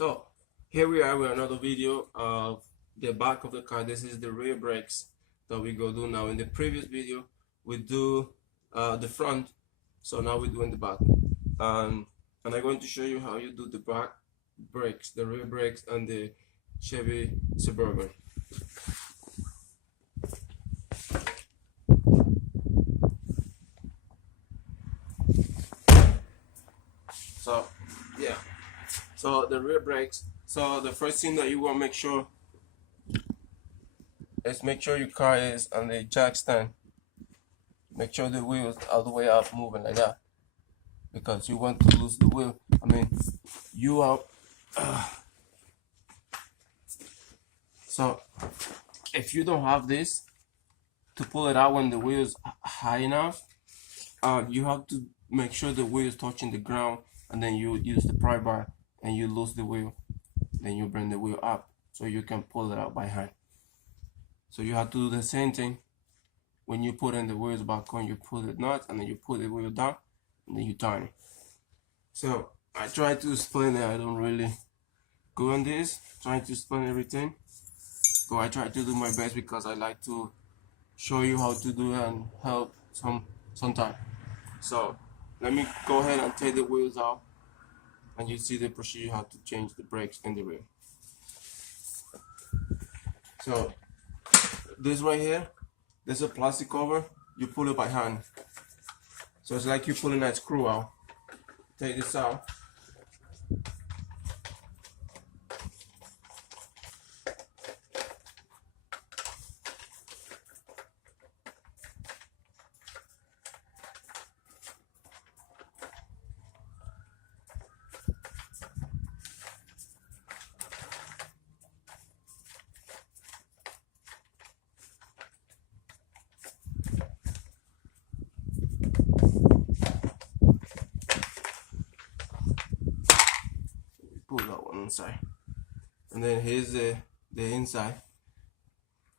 So here we are with another video of the back of the car. This is the rear brakes that we go do now. In the previous video we do the front, so now we're doing the back, and I'm going to show you how you do the back brakes, the rear brakes on the Chevy Suburban. So yeah, so the rear brakes, so the first thing that you want to make sure is make sure your car is on the jack stand. Make sure the wheels all the way up, moving like that, because you want to lose the wheel. You are so if you don't have this to pull it out when the wheel is high enough, you have to make sure the wheel is touching the ground, and then you use the pry bar and you lose the wheel. Then you bring the wheel up so you can pull it out by hand. So you have to do the same thing when you put in the wheels back on. You pull the nut and then you put the wheel down and then you turn it. So I try to explain it. I don't really go on this, trying to explain everything, but I try to do my best because I like to show you how to do it and help sometime. So let me go ahead and take the wheels out, and you see the procedure how to change the brakes in the rear. So this right here, there's a plastic cover. You pull it by hand, so it's like you're pulling that screw out. Take this out. Pull that one inside, and then here's the inside.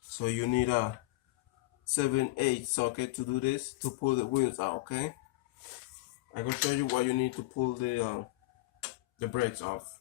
So you need a 7/8 socket to do this, to pull the wheels out. Okay, I'm gonna show you why you need to pull the brakes off.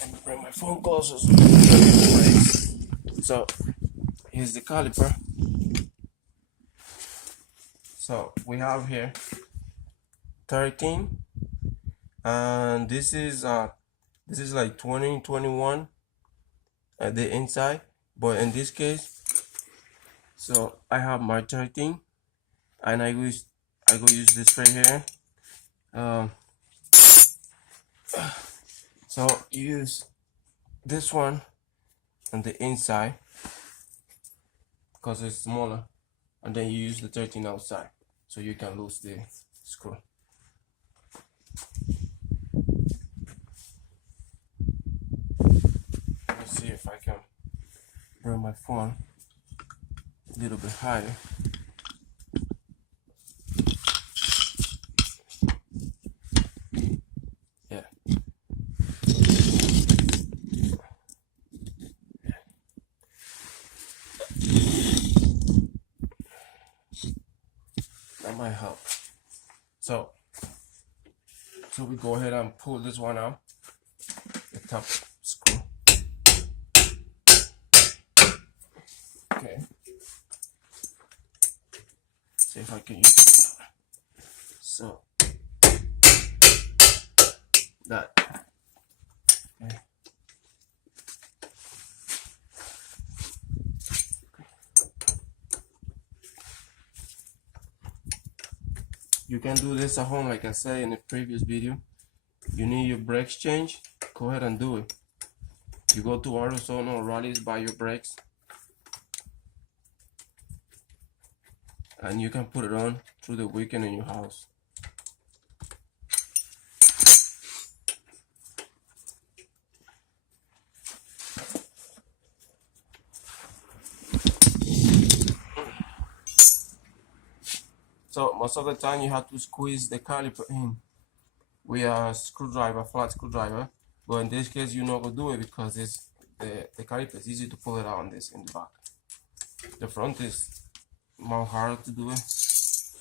Let me bring my phone closer. So here's the caliper. So we have here 13, and this is like 20, 21 at the inside, but in this case, so I have my 13, and I go use this right here. So use this one on the inside because it's smaller, and then you use the 13 outside so you can lose the screw. Let me see if I can bring my phone a little bit higher. Yeah. That might help. So we go ahead and pull this one out, the top screw. Okay. See if I can use it. So that. Okay. You can do this at home, like I said in the previous video. You need your brakes changed, go ahead and do it. You go to AutoZone or Rally's, buy your brakes, and you can put it on through the weekend in your house. So most of the time you have to squeeze the caliper in with a screwdriver, flat screwdriver. But in this case, you're not gonna do it because it's the caliper is easy to pull it out on this in the back. The front is more hard to do it. See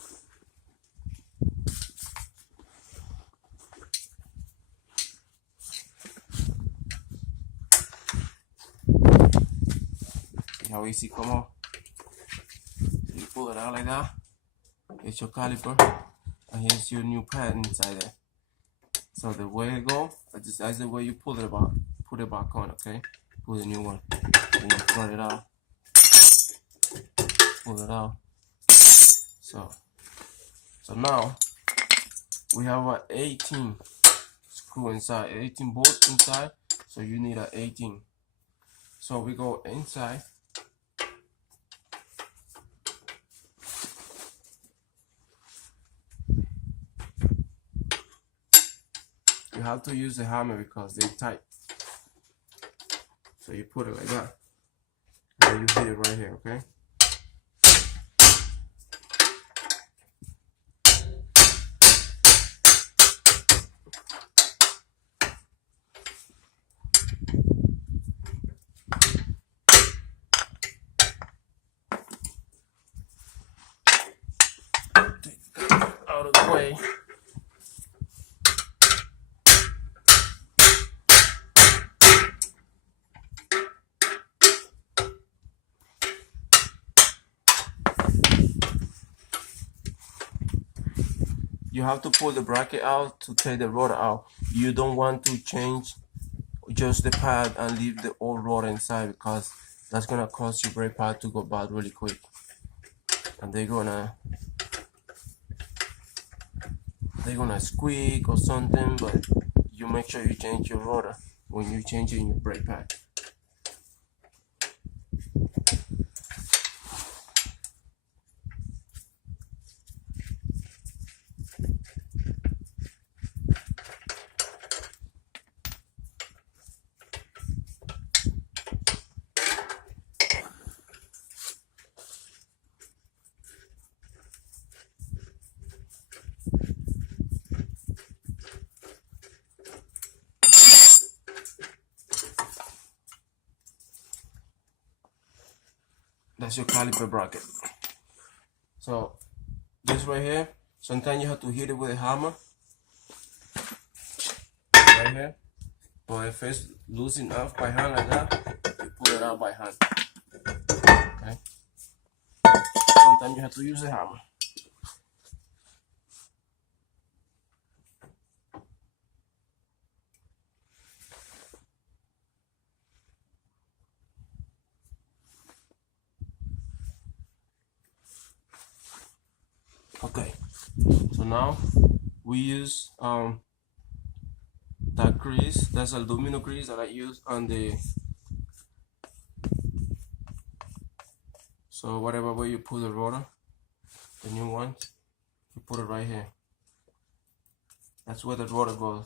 how easy come out? You pull it out like that. It's your caliper, and here's your new pad inside there. So the way it go, that's the way you pull it back, put it back on. Okay, pull the new one, and you pull it out, pull it out. So now we have a 18 screw inside, 18 bolts inside. So you need a 18. So we go inside. You have to use the hammer because they're tight. So you put it like that, and you hit it right here, okay? Out of the way. You have to pull the bracket out to take the rotor out. You don't want to change just the pad and leave the old rotor inside because that's gonna cause your brake pad to go bad really quick, and they're gonna squeak or something. But you make sure you change your rotor when you change it in your brake pad. That's your caliper bracket. So this right here, sometimes you have to hit it with a hammer right here, but if it's loose enough by hand like that, you pull it out by hand. Okay, sometimes you have to use a hammer. Okay, so now we use that grease, that's aluminum grease that I use on the, so whatever way you put the rotor, the new one, you put it right here. That's where the rotor goes.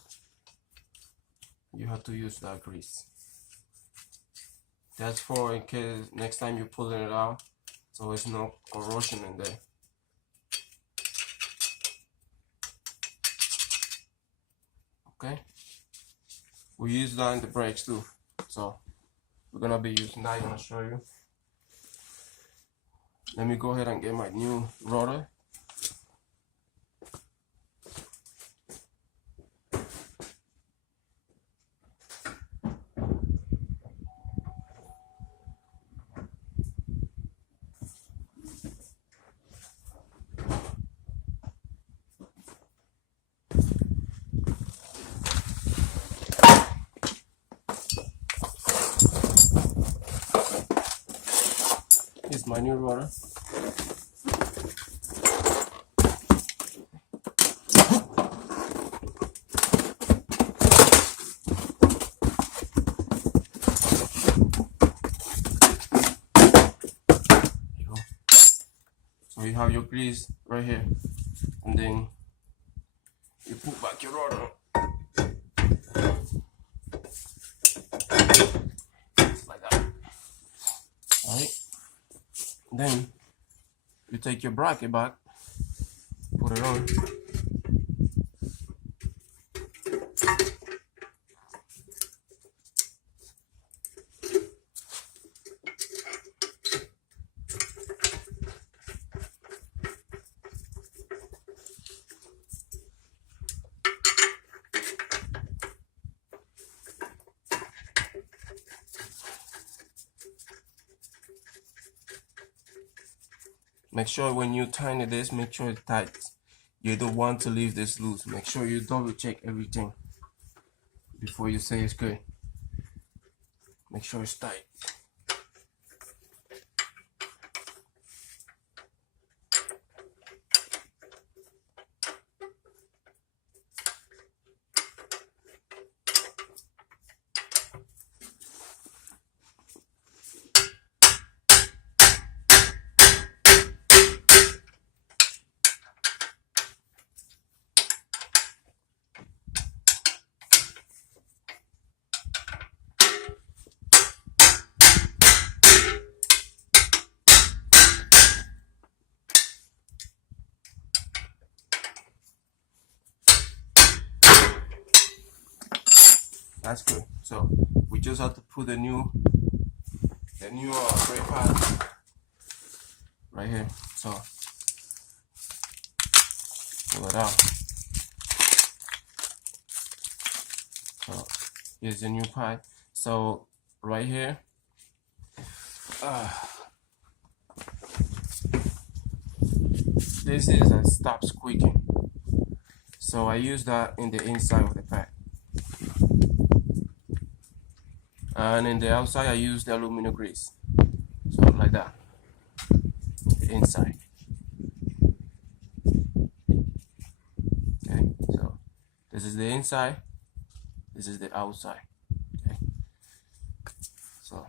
You have to use that grease. That's for in case next time you're pulling it out, so there's no corrosion in there. Okay, we use that in the brakes too, so we're gonna be using that. I'm gonna show you. Let me go ahead and get my new rotor. Here's my new rotor. you have your grease right here, and then you put back your rudder like that. All right. Then you take your bracket back, put it on. Make sure when you tighten this, make sure it's tight. You don't want to leave this loose. Make sure you double check everything before you say it's good. Make sure it's tight. That's good. So we just have to put the new brake pad right here. So pull it out. So here's the new pad. So right here, this is a stop squeaking. So I use that in the inside of the pad. And in the outside I use the aluminum grease. So like that. The inside. Okay, so this is the inside, this is the outside. Okay. So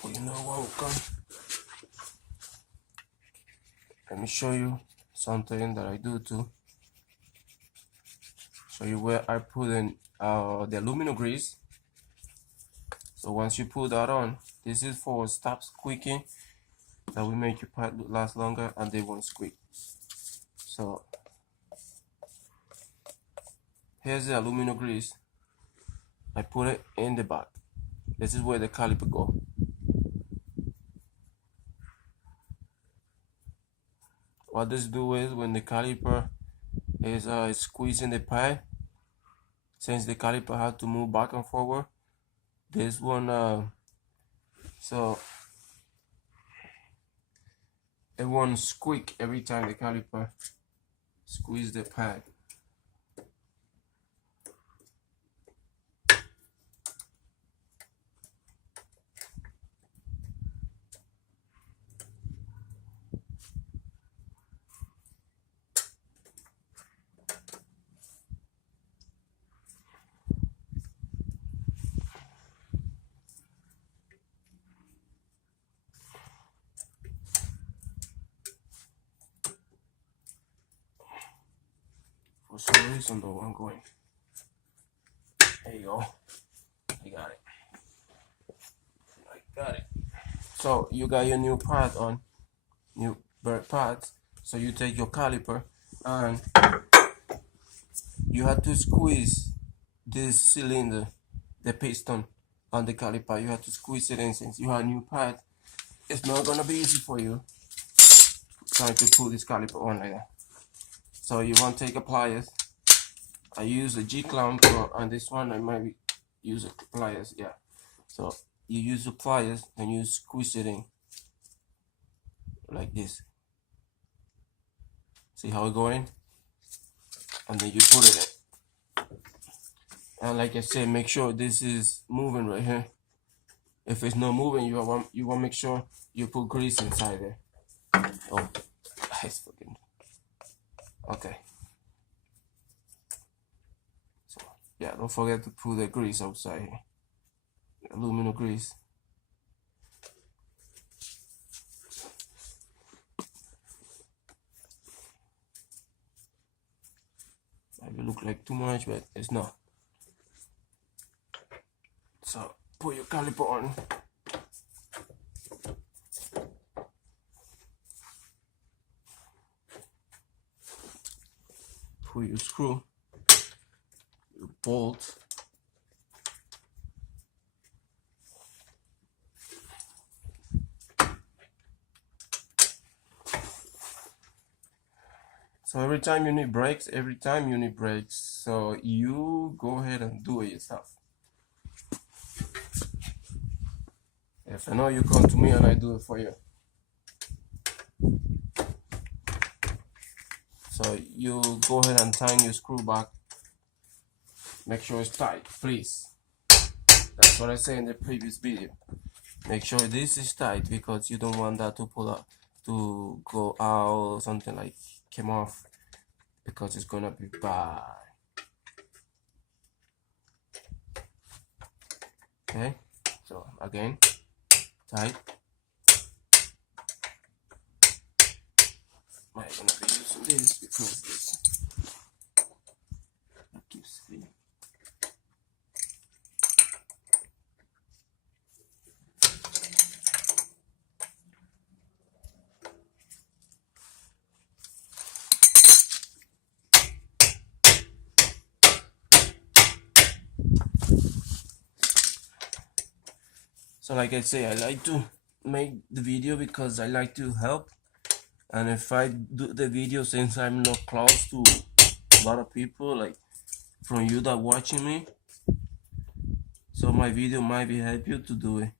put your new one come. Let me show you something that I do too. Show you where I put in the aluminum grease. So once you put that on, this is for stop squeaking. That will make your pad last longer and they won't squeak. So here's the aluminum grease. I put it in the back. This is where the caliper go. What this do is when the caliper is squeezing the pad, since the caliper has to move back and forward, this one so it won't squeak every time the caliper squeeze the pad. For some reason though, I'm going. There you go. You got it. I got it. So you got your new pad on, new brake pads. So you take your caliper and you have to squeeze this cylinder, the piston on the caliper. You have to squeeze it in. Since you have a new pad, it's not gonna be easy for you trying to pull this caliper on like that. So you want to take a pliers. I use a G-clamp, but on this one I might use a pliers. Yeah. So you use the pliers and you squeeze it in like this. See how it going? And then you put it in. And like I said, make sure this is moving right here. If it's not moving, you want to make sure you put grease inside there. Oh, it's fucking okay. Yeah, don't forget to put the grease outside here. Aluminum grease. Maybe look like too much, but it's not. So put your caliper on. Put your screw, your bolt. So every time you need brakes, so you go ahead and do it yourself. If I know you come to me and I do it for you. So you go ahead and tighten your screw back. Make sure it's tight, please. That's what I said in the previous video. Make sure this is tight because you don't want that to pull out, to go out or something like came off, because it's gonna be bad. Okay, so again, tight. I'm gonna be using this because this keeps the So like I say, I like to make the video because I like to help, and if I do the video, since I'm not close to a lot of people, like from you that watching me, so my video might be help you to do it.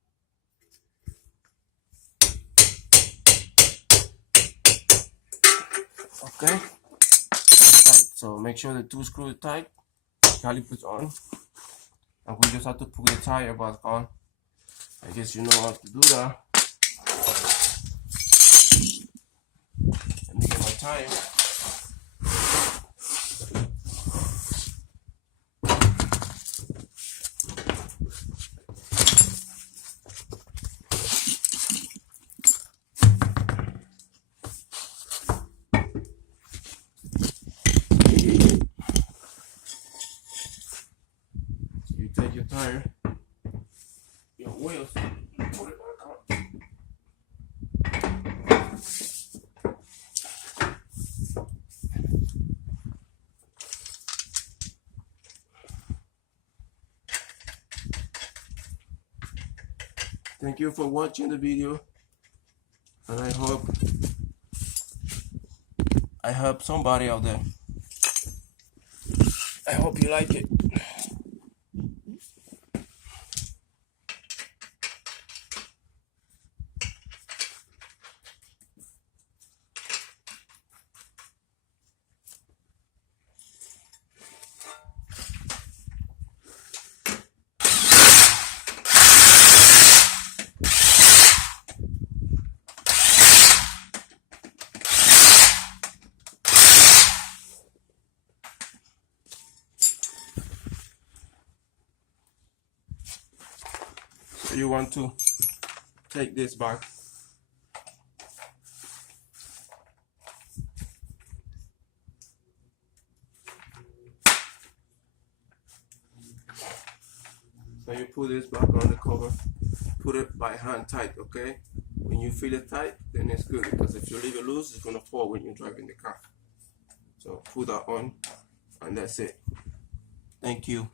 Okay, tight. So make sure the two screws tight, calipers on, and we just have to put the tire back on. I guess you know how to do that. Let me get my tire. So you take your tire, your wheels, put it back on. Thank you for watching the video, and I hope somebody out there. I hope you like it. So you want to take this back. So you put this back on the cover, put it by hand tight, okay? When you feel it tight, then it's good, because if you leave it loose, it's gonna fall when you're driving the car. So put that on, and that's it. Thank you.